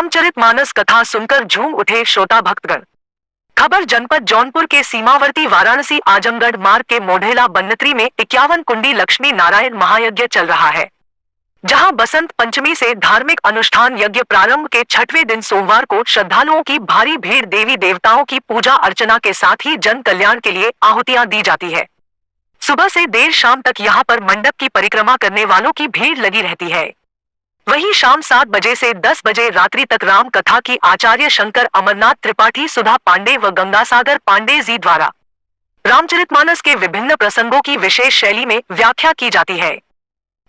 रामचरितमानस कथा सुनकर झूम उठे श्रोता भक्तगण। खबर जनपद जौनपुर के सीमावर्ती वाराणसी आजमगढ़ मार्ग के मोढेला बन्नत्री में 51 कुंडी लक्ष्मी नारायण महायज्ञ चल रहा है, जहां बसंत पंचमी से धार्मिक अनुष्ठान यज्ञ प्रारंभ के 6वें दिन सोमवार को श्रद्धालुओं की भारी भीड़ देवी देवताओं की पूजा अर्चना के साथ ही जन कल्याण के लिए आहुतियां दी जाती है। सुबह से देर शाम तक यहां पर मंडप की परिक्रमा करने वालों की भीड़ लगी रहती है। वहीं शाम 7 बजे से 10 बजे रात्रि तक राम कथा की आचार्य शंकर अमरनाथ त्रिपाठी, सुधा पांडे व गंगासागर पांडे जी द्वारा रामचरितमानस के विभिन्न प्रसंगों की विशेष शैली में व्याख्या की जाती है।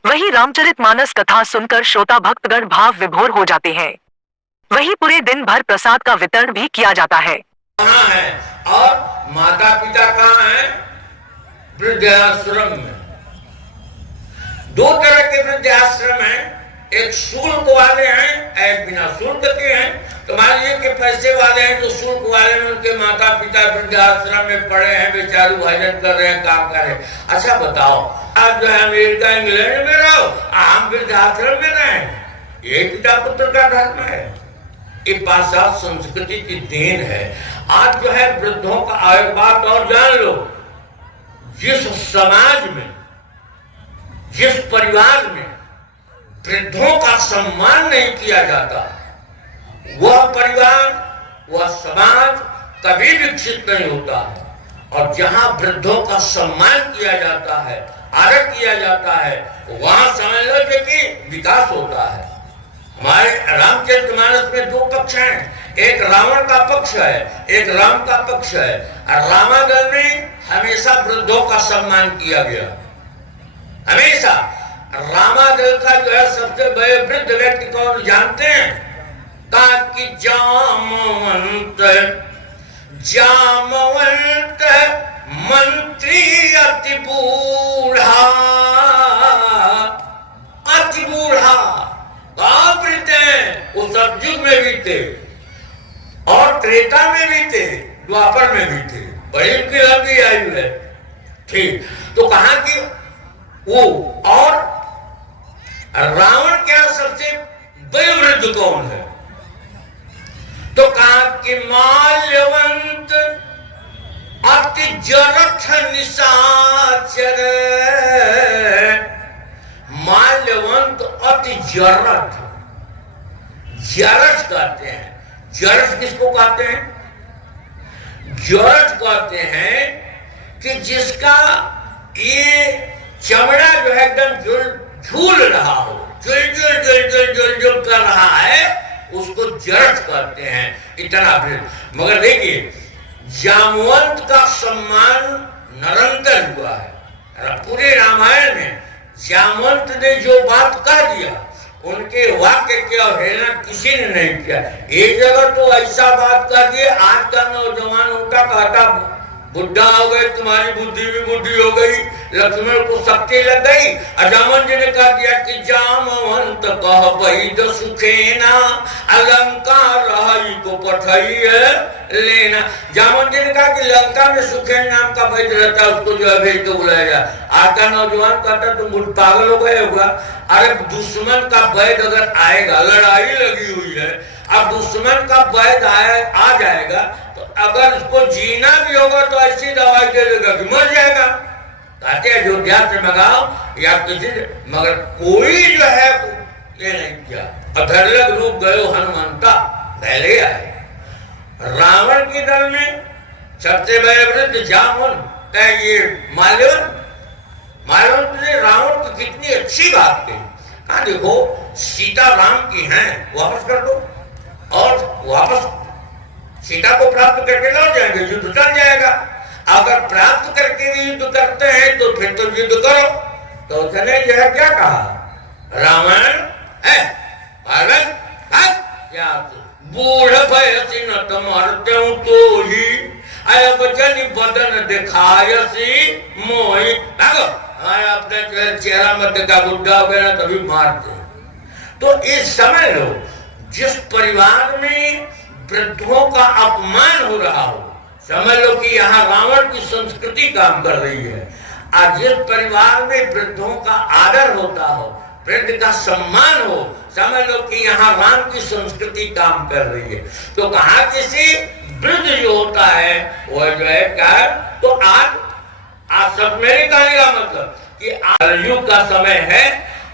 वहीं रामचरितमानस कथा सुनकर श्रोता भक्तगण भाव विभोर हो जाते हैं। वहीं पूरे दिन भर प्रसाद का वितरण भी किया जाता है। और माता पिता कहाँ हैं? वृद्धाश्रम में। 2 तरह के वृद्धाश्रम हैं, एक शुल्क वाले हैं, एक बिना शुल्क के हैं। तो मान लीजिए कि पैसे वाले हैं, तो शुल्क वाले में उनके माता पिता वृद्धाश्रम में पड़े हैं, बेचारू भजन कर रहे हैं, काम कर रहे हैं। अच्छा बताओ, आप जो है अमेरिका इंग्लैंड में रहो, हम वृद्धाश्रम में रहें, ये पिता पुत्र का धर्म है। ये पाश्चात्य संस्कृति की देन है। आज जो है वृद्धों का एक बात और जान लो, जिस समाज में, जिस परिवार में वृद्धों का सम्मान नहीं किया जाता, वह परिवार, वह समाज कभी विकसित नहीं होता। और जहां वृद्धों का सम्मान किया जाता है, आदर किया जाता है, वहां समझ लो कि विकास होता है। हमारे रामचरितमानस में 2 पक्ष हैं, एक रावण का पक्ष है, एक राम का पक्ष है। रामागढ़ में हमेशा वृद्धों का सम्मान किया गया, हमेशा। रामागढ़ का जो है सबसे बड़े वृद्ध व्यक्ति कौन जानते हैं? ताकि जामवंत जामवंत मंत्री अति बूढ़ा, अति बूढ़ा। कहाँ बीते? वो सतयुग में भी थे और त्रेता में भी थे, द्वापर में भी थे। बड़ी उनकी लंबी आयु है, ठीक। तो कहा कि वो और रावण क्या सबसे बड़े वृद्ध कौन है? तो कहा कि माल्यवंत अति जरठ निशाचर, माल्यवंत अति जरठ। जरठ कहते हैं, जरठ किसको कहते हैं? जरठ कहते हैं कि जिसका ये चमड़ा जो है एकदम झूल रहा हो, जुल कर रहा है, उसको जरठ कहते हैं। इतना फिर मगर देखिए, जामवंत का सम्मान निरंतर हुआ है। पूरे रामायण में जामवंत ने जो बात कह दिया, उनके वाक्य की अवहेलना किसी ने नहीं किया। एक जगह तो ऐसा बात कर दिए, आज का नौजवान उनका कहता बुढ़ा हो गए, तुम्हारी बुद्धि भी बुद्धि हो गई, लक्ष्मण को शक्ति लग गई। रावण जी ने कह दिया कि जामवंत कह बहिद सुखेना, अलंकार रही को पठाई लेना। जामवंत जी ने कहा कि लंका में सुखेन नाम का वैद्य रहता है, उसको जो है भेज तो बुलाया जाए। आज का नौजवान कहता तुम तो पागल हो गए होगा। अरे दुश्मन का वैद्य अगर आएगा, लड़ाई लगी हुई है, अब दुश्मन का वैद्य आ जाएगा, तो अगर इसको जीना भी होगा तो ऐसी दवाई दे देगा कि मर जाएगा। कहते हैं अयोध्या से मंगाओ या किसी, मगर कोई जो है ये नहीं किया। अधर्लक रूप गयो हनुमंता, पहले आए। रावण के दल में सबसे बड़े वृद्ध जामवंत, ये माल्यवंत। माल्यवंत ने रावण की कितनी अच्छी बात कही। कहा देखो सीता राम की हैं, वापस कर दो और वापस सीता को प्राप्त करके लौट जाएंगे, युद्ध चल जाएगा। अगर प्राप्त करके भी युद्ध करते हैं तो फिर तो युद्ध करो। तो उसने जो है क्या कहा? रावण बूढ़ भयसी न मरते तो ही बचनी बदन दिखायसी मोही। अपने चेहरा मत देखा, बुढ़ा हो गया तभी मारते। तो इस समय लो, जिस परिवार में वृद्धों का अपमान हो रहा हो, समझ लो कि यहाँ रावण की संस्कृति काम कर रही है। और जिस परिवार में वृद्धों का आदर होता हो, वृद्ध का सम्मान हो, समझ लो कि यहाँ राम की संस्कृति काम कर रही है। तो कहा किसी वृद्ध जो होता है वो जो है क्या, तो आज सब मेरे कहने का मतलब कि आज युग का समय है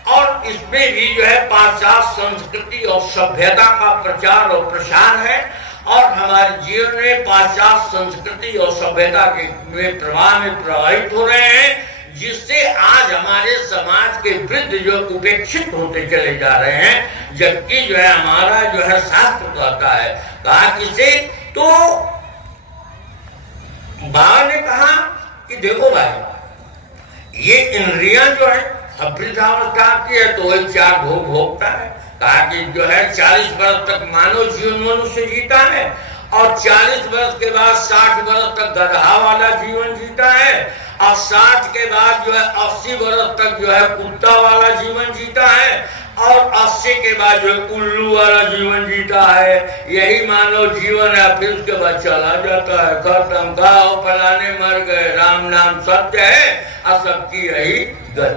और इसमें भी जो है पाश्चात्य संस्कृति और सभ्यता का प्रचार और प्रसार है और हमारे जीवन में पाश्चात्य संस्कृति और सभ्यता के प्रवाह में प्रभावित हो रहे हैं, जिससे आज हमारे समाज के वृद्ध जो उपेक्षित होते चले जा रहे हैं। जबकि जो है हमारा जो है शास्त्र कहता है, कहा किसे, तो बाबा ने कहा कि देखो भाई ये इंद्रियां जो है वृद्धावस्था की है तो वही 4 भोग भोगता है। कहा कि जो है 40 वर्ष तक मानव जीवन मनुष्य जीता है और 40 वर्ष के बाद 60 वर्ष तक गधा वाला जीवन जीता है और 60 के बाद जो है 80 वर्ष तक जो है कुत्ता वाला जीवन जीता है और 80 के बाद जो है उल्लू वाला जीवन जीता है। यही मानव जीवन है। फिर उसके बाद चला जाता है, खत्म, गाँव फलाने मर गए। राम नाम सत्य है और सबकी यही गति।